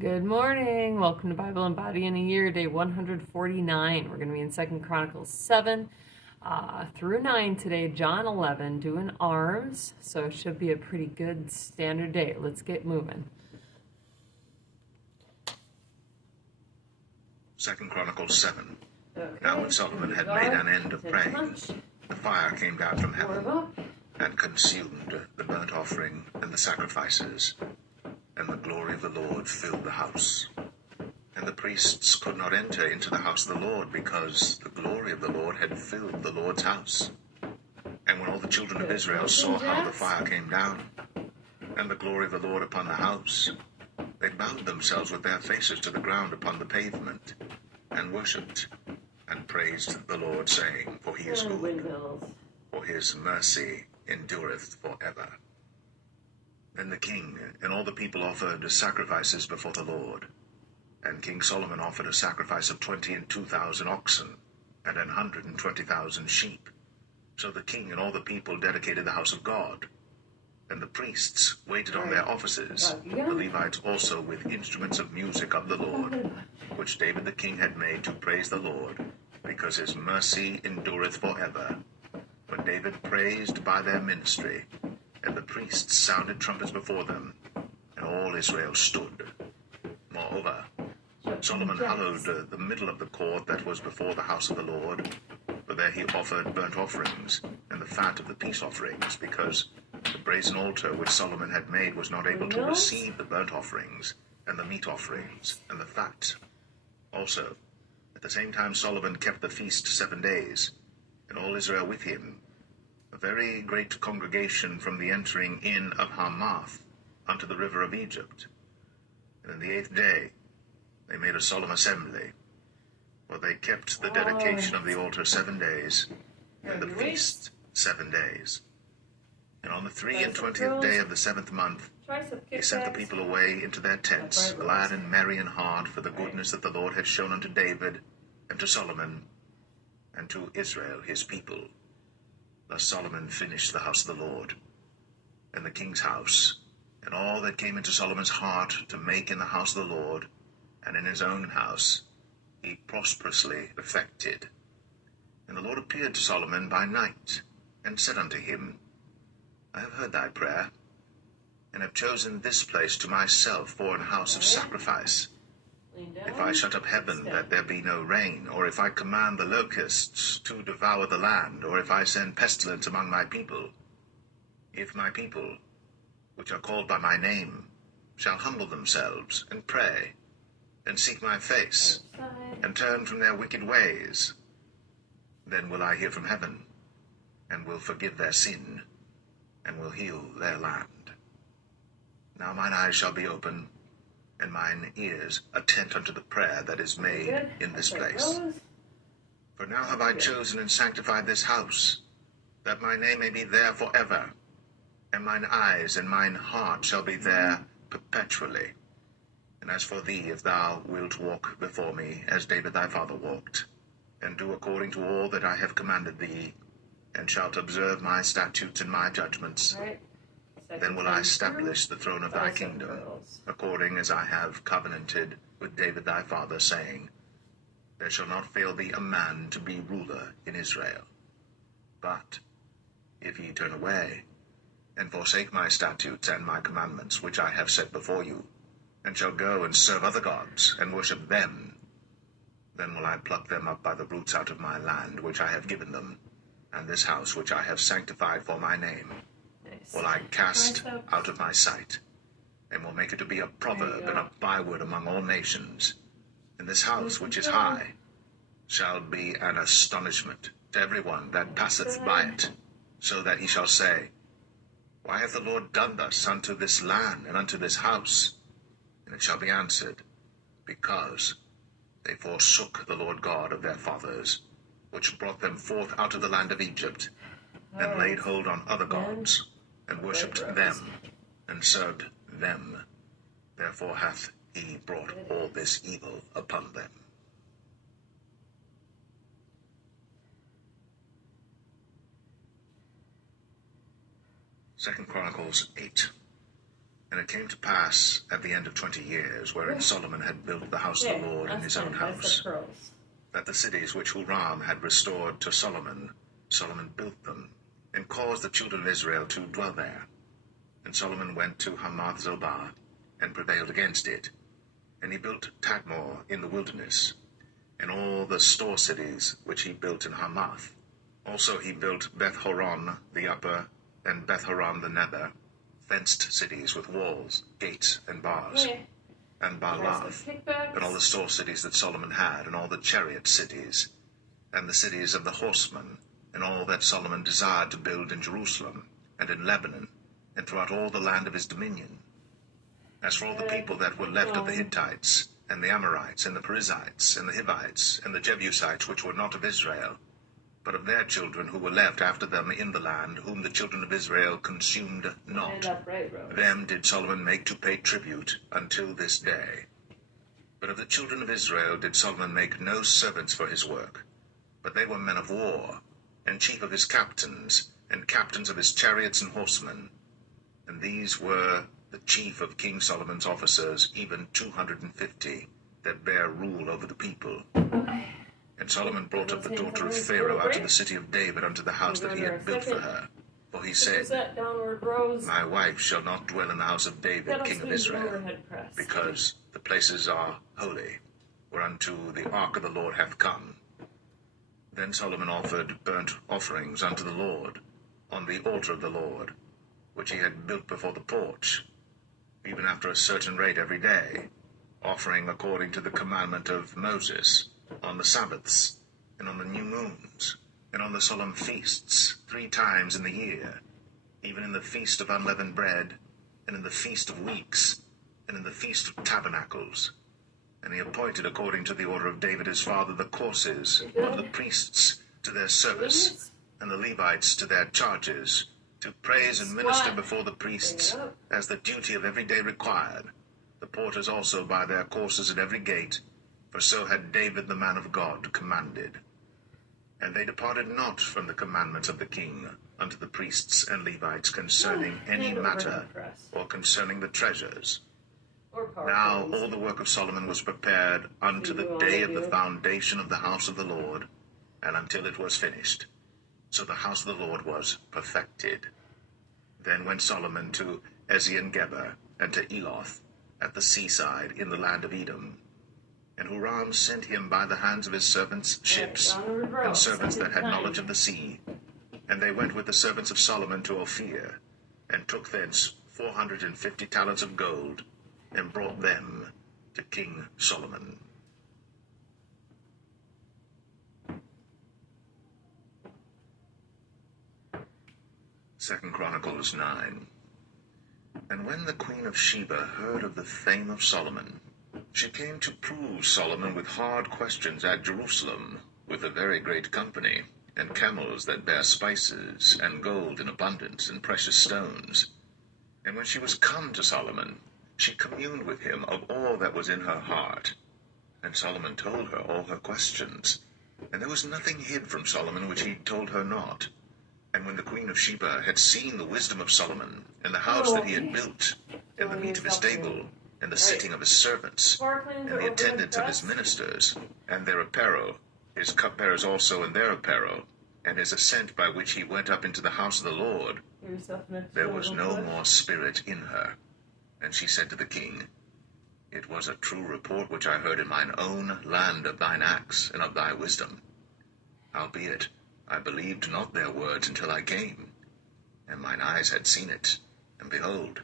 Good morning. Welcome to Bible and Body in a Year, day 149. We're going to be in 2 Chronicles 7 through 9 today, John 11, doing arms. So it should be a pretty good standard day. Let's get moving. 2 Chronicles 7. Now when Solomon had made an end of praying, the fire came down from heaven and consumed the burnt offering and the sacrifices, and the glory of the Lord filled the house. And the priests could not enter into the house of the Lord, because the glory of the Lord had filled the Lord's house. And when all the children of Israel saw how the fire came down, and the glory of the Lord upon the house, they bowed themselves with their faces to the ground upon the pavement, and worshipped, and praised the Lord, saying, For he is good, for his mercy endureth forever. Then the king and all the people offered sacrifices before the Lord. And King Solomon offered a sacrifice of 22,000 oxen, and 120,000 sheep. So the king and all the people dedicated the house of God. And the priests waited on their offices, the Levites also with instruments of music of the Lord, which David the king had made to praise the Lord, because his mercy endureth forever. When David praised by their ministry, and the priests sounded trumpets before them, and all Israel stood. Moreover, Solomon hallowed the middle of the court that was before the house of the Lord, for there he offered burnt offerings, and the fat of the peace offerings, because the brazen altar which Solomon had made was not able to receive the burnt offerings, and the meat offerings, and the fat. Also, at the same time Solomon kept the feast 7 days, and all Israel with him, a very great congregation from the entering in of Hamath unto the river of Egypt. And in the 8th day they made a solemn assembly, for they kept the dedication of the altar 7 days, and the feast 7 days. And on the 23rd day of the 7th month, he sent the people away into their tents, glad and merry in heart, for the goodness that the Lord had shown unto David, and to Solomon, and to Israel his people. Thus Solomon finished the house of the Lord, and the king's house, and all that came into Solomon's heart to make in the house of the Lord, and in his own house, he prosperously effected. And the Lord appeared to Solomon by night, and said unto him, I have heard thy prayer, and have chosen this place to myself for an house of sacrifice. If I shut up heaven that there be no rain, or if I command the locusts to devour the land, or if I send pestilence among my people, if my people, which are called by my name, shall humble themselves, and pray, and seek my face, and turn from their wicked ways, then will I hear from heaven, and will forgive their sin, and will heal their land. Now mine eyes shall be open, and mine ears attent unto the prayer that is made in this place. For now have I chosen and sanctified this house, that my name may be there forever, and mine eyes and mine heart shall be there perpetually. And as for thee, if thou wilt walk before me, as David thy father walked, and do according to all that I have commanded thee, and shalt observe my statutes and my judgments, then will I establish the throne of thy kingdom, according as I have covenanted with David thy father, saying, There shall not fail thee a man to be ruler in Israel. But if ye turn away, and forsake my statutes and my commandments, which I have set before you, and shall go and serve other gods, and worship them, then will I pluck them up by the roots out of my land, which I have given them, and this house which I have sanctified for my name, will I cast out of my sight, and will make it to be a proverb and a byword among all nations. And this house which is high shall be an astonishment to every one that passeth by it, so that he shall say, Why hath the Lord done thus unto this land and unto this house? And it shall be answered, Because they forsook the Lord God of their fathers, which brought them forth out of the land of Egypt, and laid hold on other gods, and worshipped them, and served them. Therefore hath he brought all this evil upon them. 2 Chronicles 8. And it came to pass at the end of 20 years, wherein Solomon had built the house of the Lord in his own house, that the cities which Huram had restored to Solomon, Solomon built them, and caused the children of Israel to dwell there. And Solomon went to Hamath-zobah, and prevailed against it. And he built Tadmor in the wilderness, and all the store cities which he built in Hamath. Also he built Beth-horon the upper, and Beth-horon the nether, fenced cities with walls, gates, and bars. And Baalath, and all the store cities that Solomon had, and all the chariot cities, and the cities of the horsemen, and all that Solomon desired to build in Jerusalem, and in Lebanon, and throughout all the land of his dominion. As for all the people that were left of the Hittites, and the Amorites, and the Perizzites, and the Hivites, and the Jebusites, which were not of Israel, but of their children who were left after them in the land, whom the children of Israel consumed not, them did Solomon make to pay tribute until this day. But of the children of Israel did Solomon make no servants for his work, but they were men of war, and chief of his captains, and captains of his chariots and horsemen. And these were the chief of King Solomon's officers, even 250, that bare rule over the people. And Solomon brought up the daughter of Pharaoh out of the city of David unto the house that he had built for her. For he said, My wife shall not dwell in the house of David, king of Israel, because the places are holy, whereunto the ark of the Lord hath come. Then Solomon offered burnt offerings unto the Lord on the altar of the Lord, which he had built before the porch, even after a certain rate every day, offering according to the commandment of Moses, on the Sabbaths, and on the new moons, and on the solemn feasts, 3 times in the year, even in the feast of unleavened bread, and in the feast of weeks, and in the feast of tabernacles. And he appointed, according to the order of David his father, the courses of the priests to their service, and the Levites to their charges, to praise and minister before the priests, as the duty of every day required, the porters also by their courses at every gate, for so had David the man of God commanded. And they departed not from the commandments of the king unto the priests and Levites concerning any matter, or concerning the treasures. Now all the work of Solomon was prepared unto the day of the foundation of the house of the Lord, and until it was finished. So the house of the Lord was perfected. Then went Solomon to Ezion-Geber, and to Eloth, at the seaside in the land of Edom. And Huram sent him by the hands of his servants ships, and servants that had knowledge of the sea. And they went with the servants of Solomon to Ophir, and took thence 450 talents of gold, and brought them to King Solomon. 2 Chronicles 9. And when the queen of Sheba heard of the fame of Solomon, she came to prove Solomon with hard questions at Jerusalem, with a very great company, and camels that bear spices, and gold in abundance, and precious stones. And when she was come to Solomon, she communed with him of all that was in her heart. And Solomon told her all her questions, and there was nothing hid from Solomon which he told her not. And when the queen of Sheba had seen the wisdom of Solomon, and the house that he had built, and the meat of his table, and the sitting of his servants, and the attendance of his ministers, and their apparel, his cupbearers also and their apparel, and his ascent by which he went up into the house of the Lord, there was no more spirit in her. And she said to the king, It was a true report which I heard in mine own land of thine acts and of thy wisdom. Howbeit, I believed not their words until I came, and mine eyes had seen it, and behold,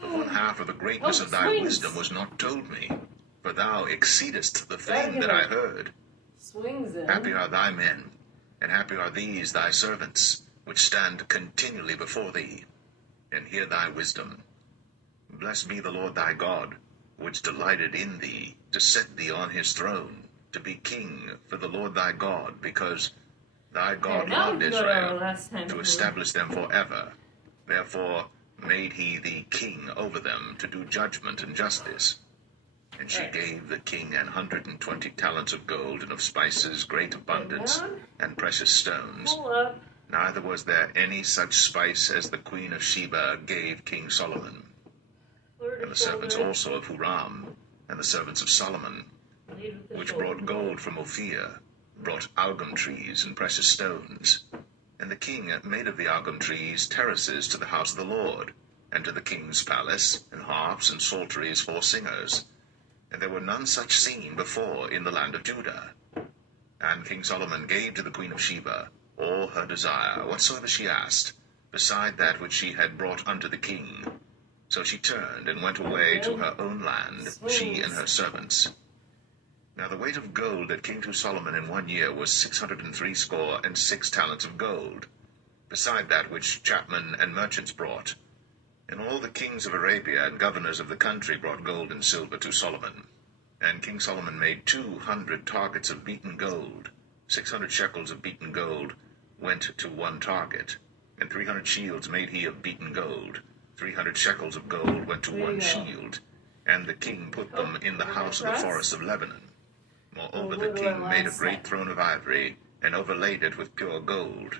the one half of the greatness of thy wisdom was not told me, for thou exceedest the fame that I heard. Happy are thy men, and happy are these thy servants, which stand continually before thee, and hear thy wisdom. Blessed be the Lord thy God, which delighted in thee, to set thee on his throne, to be king for the Lord thy God, because thy God loved Israel, to establish them forever. Therefore made he thee king over them, to do judgment and justice. And she gave the king 120 talents of gold, and of spices great abundance, and precious stones. Neither was there any such spice as the queen of Sheba gave King Solomon. and the servants also of Huram, and the servants of Solomon, which brought gold from Ophir, brought algum trees and precious stones. And the king made of the algum trees terraces to the house of the Lord, and to the king's palace, and harps and psalteries for singers. And there were none such seen before in the land of Judah. And King Solomon gave to the queen of Sheba all her desire, whatsoever she asked, beside that which she had brought unto the king. So she turned and went away to her own land, she and her servants. Now the weight of gold that came to Solomon in 1 year was 666 talents of gold, beside that which chapmen and merchants brought. And all the kings of Arabia and governors of the country brought gold and silver to Solomon. And King Solomon made 200 targets of beaten gold. 600 shekels of beaten gold went to one target, and 300 shields made he of beaten gold. 300 shekels of gold went to one shield, and the king put them in the house of the forest of Lebanon. Moreover, the king made a great throne of ivory, and overlaid it with pure gold.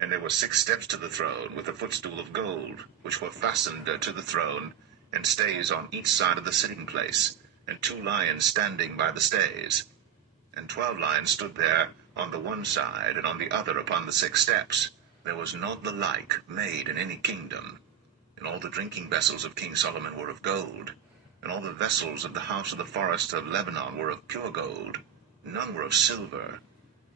And there were 6 steps to the throne, with a footstool of gold, which were fastened to the throne, and stays on each side of the sitting place, and 2 lions standing by the stays. And 12 lions stood there on the one side, and on the other upon the 6 steps. There was not the like made in any kingdom. And all the drinking vessels of King Solomon were of gold, and all the vessels of the house of the forest of Lebanon were of pure gold. None were of silver.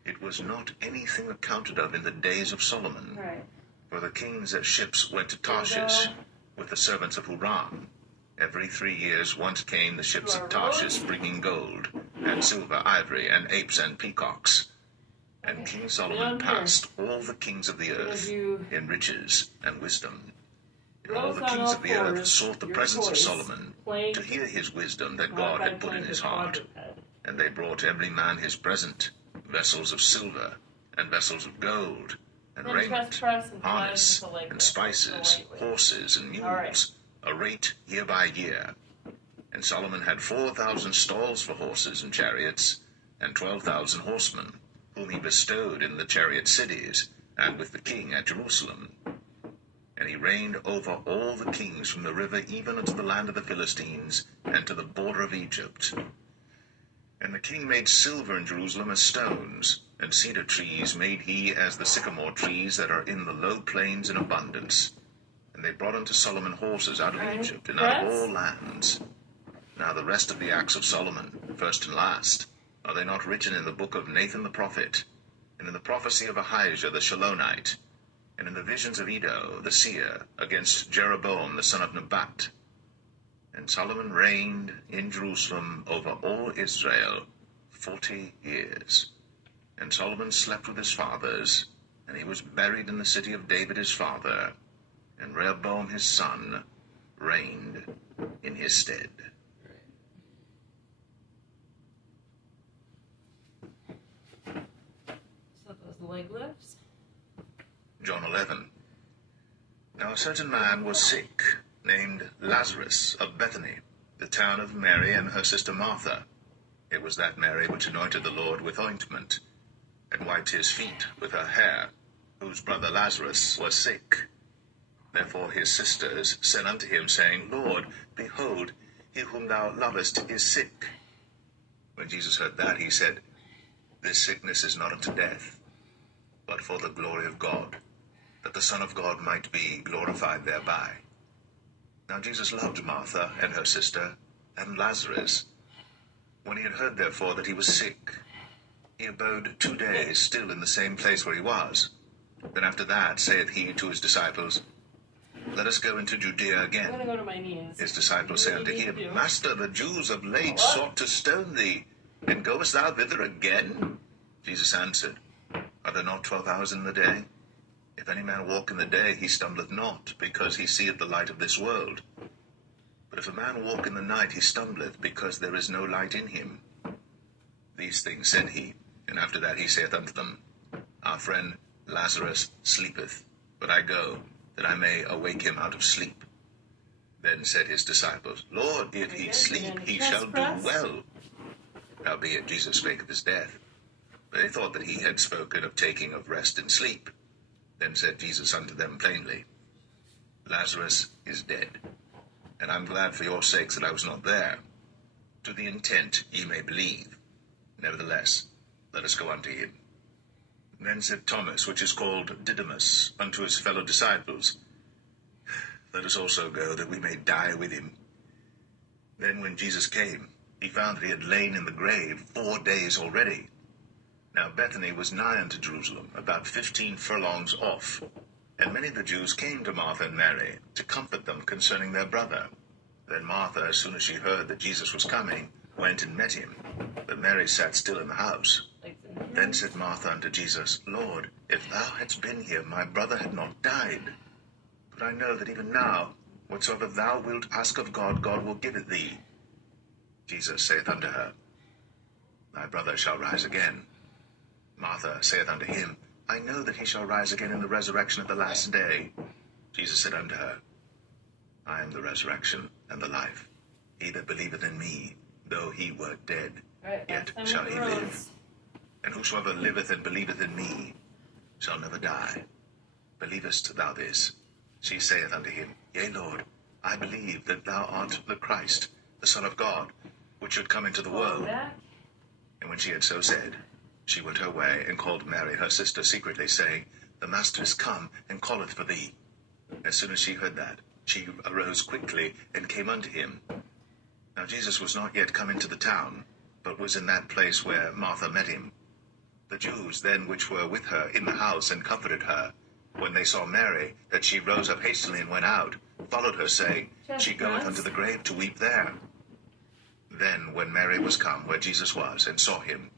It was not anything accounted of in the days of Solomon. Right. For the king's ships went to Tarshish with the servants of Huram. Every 3 years once came the ships of Tarshish bringing gold, and silver, ivory, and apes and peacocks. And King Solomon passed all the kings of the earth in riches and wisdom. And all the kings of the earth sought the presence of Solomon to hear his wisdom that God had put in his heart. And they brought every man his present, vessels of silver, and vessels of gold, and raiment, harness, and spices, horses, and mules, a rate year by year. And Solomon had 4,000 stalls for horses and chariots, and 12,000 horsemen, whom he bestowed in the chariot cities, and with the king at Jerusalem. And he reigned over all the kings from the river even unto the land of the Philistines, and to the border of Egypt. And the king made silver in Jerusalem as stones, and cedar trees made he as the sycamore trees that are in the low plains in abundance. And they brought unto Solomon horses out of Egypt, and out of all lands. Now the rest of the acts of Solomon, first and last, are they not written in the book of Nathan the prophet, and in the prophecy of Ahijah the Shilonite, and in the visions of Iddo the seer against Jeroboam the son of Nebat? And Solomon reigned in Jerusalem over all Israel 40 years. And Solomon slept with his fathers, and he was buried in the city of David his father, and Rehoboam his son reigned in his stead. So those leg lifts. John 11. Now a certain man was sick, named Lazarus, of Bethany, the town of Mary and her sister Martha. It was that Mary which anointed the Lord with ointment, and wiped his feet with her hair, whose brother Lazarus was sick. Therefore his sisters said unto him, saying, Lord, behold, he whom thou lovest is sick. When Jesus heard that, he said, This sickness is not unto death, but for the glory of God, that the Son of God might be glorified thereby. Now Jesus loved Martha and her sister, and Lazarus. When he had heard therefore that he was sick, he abode 2 days still in the same place where he was. Then after that saith he to his disciples, Let us go into Judea again. I'm going to go to my knees. His disciples say unto him, Master, the Jews of late sought to stone thee, and goest thou thither again? Jesus answered, Are there not 12 hours in the day? If any man walk in the day, he stumbleth not, because he seeth the light of this world. But if a man walk in the night, he stumbleth, because there is no light in him. These things said he, and after that he saith unto them, Our friend Lazarus sleepeth, but I go, that I may awake him out of sleep. Then said his disciples, Lord, if he sleep, he shall do well. Howbeit Jesus spake of his death. But they thought that he had spoken of taking of rest and sleep. Then said Jesus unto them plainly, Lazarus is dead, and I'm glad for your sakes that I was not there, to the intent ye may believe. Nevertheless, let us go unto him. Then said Thomas, which is called Didymus, unto his fellow disciples, Let us also go, that we may die with him. Then when Jesus came, he found that he had lain in the grave 4 days already. Now Bethany was nigh unto Jerusalem, about 15 furlongs off. And many of the Jews came to Martha and Mary, to comfort them concerning their brother. Then Martha, as soon as she heard that Jesus was coming, went and met him. But Mary sat still in the house. Then said Martha unto Jesus, Lord, if thou hadst been here, my brother had not died. But I know that even now, whatsoever thou wilt ask of God, God will give it thee. Jesus saith unto her, Thy brother shall rise again. Martha saith unto him, I know that he shall rise again in the resurrection of the last day. Jesus said unto her, I am the resurrection and the life. He that believeth in me, though he were dead, yet shall he live. And whosoever liveth and believeth in me shall never die. Believest thou this? She saith unto him, Yea, Lord, I believe that thou art the Christ, the Son of God, which should come into the world. And when she had so said, she went her way, and called Mary her sister secretly, saying, The Master is come, and calleth for thee. As soon as she heard that, she arose quickly, and came unto him. Now Jesus was not yet come into the town, but was in that place where Martha met him. The Jews then which were with her in the house, and comforted her, when they saw Mary, that she rose up hastily and went out, followed her, saying, She goeth unto the grave to weep there. Then when Mary was come where Jesus was, and saw him,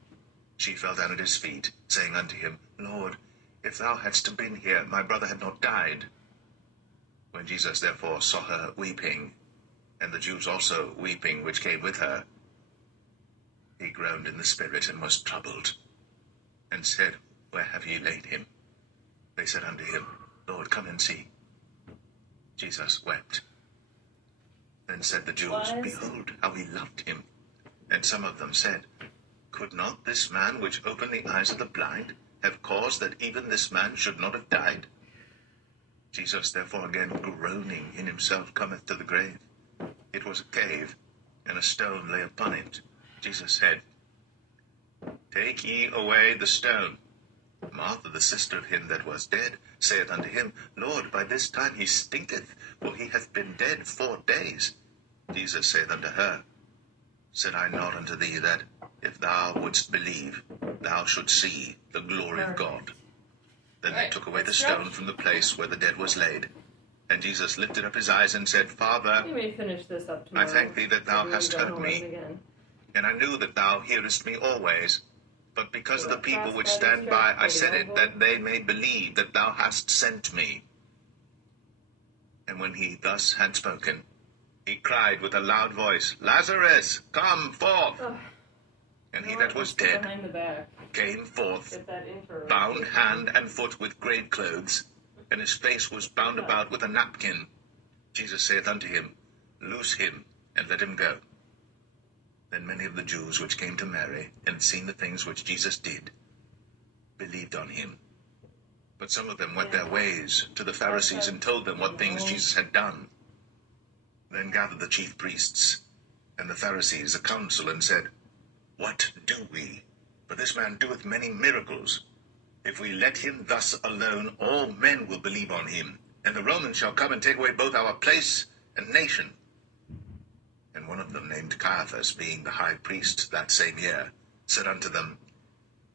she fell down at his feet, saying unto him, Lord, if thou hadst been here, my brother had not died. When Jesus therefore saw her weeping, and the Jews also weeping which came with her, he groaned in the spirit, and was troubled, and said, Where have ye laid him? They said unto him, Lord, come and see. Jesus wept. Then said the Jews, Behold, how he loved him. And some of them said, Could not this man which opened the eyes of the blind have caused that even this man should not have died? Jesus therefore again groaning in himself cometh to the grave. It was a cave, and a stone lay upon it. Jesus said, Take ye away the stone. Martha, the sister of him that was dead, saith unto him, Lord, by this time he stinketh, for he hath been dead 4 days. Jesus saith unto her, Said I not unto thee that, if thou wouldst believe, thou shouldst see the glory of God? Then they took away the stone from the place where the dead was laid. And Jesus lifted up his eyes and said, Father, You may finish this up tomorrow. I thank thee that thou hast heard me. And I knew that thou hearest me always. But because of the people which stand by, I said it, that they may believe that thou hast sent me. And when he thus had spoken, he cried with a loud voice, Lazarus, come forth! And he that was dead came forth, bound hand and foot with grave clothes, and his face was bound about with a napkin. Jesus saith unto him, Loose him, and let him go. Then many of the Jews which came to Mary, and seen the things which Jesus did, believed on him. But some of them went their ways to the Pharisees, and told them what things Jesus had done. Then gathered the chief priests and the Pharisees a council, and said, What do we? For this man doeth many miracles. If we let him thus alone, all men will believe on him, and the Romans shall come and take away both our place and nation. And one of them, named Caiaphas, being the high priest that same year, said unto them,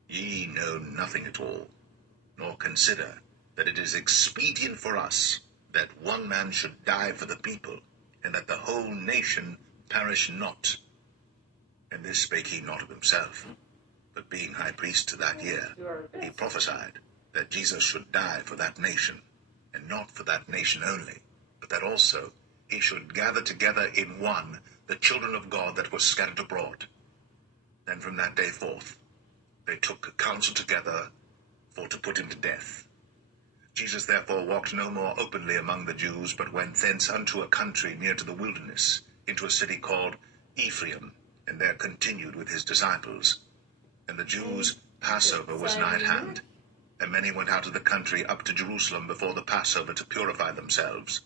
Ye know nothing at all, nor consider that it is expedient for us that one man should die for the people, and that the whole nation perish not. And this spake he not of himself, but being high priest that year, he prophesied that Jesus should die for that nation, and not for that nation only, but that also he should gather together in one the children of God that were scattered abroad. Then from that day forth they took counsel together for to put him to death. Jesus therefore walked no more openly among the Jews, but went thence unto a country near to the wilderness, into a city called Ephraim, and there continued with his disciples. And the Jews' Passover was nigh at hand, and many went out of the country up to Jerusalem before the Passover to purify themselves.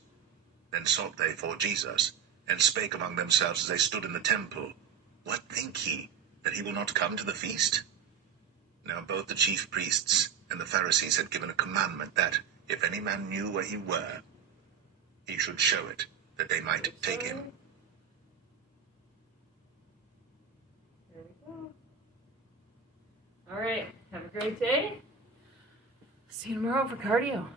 Then sought they for Jesus, and spake among themselves as they stood in the temple, What think ye, that he will not come to the feast? Now both the chief priests and the Pharisees had given a commandment that, if any man knew where he were, he should show it, that they might take him. There we go. All right. Have a great day. See you tomorrow for cardio.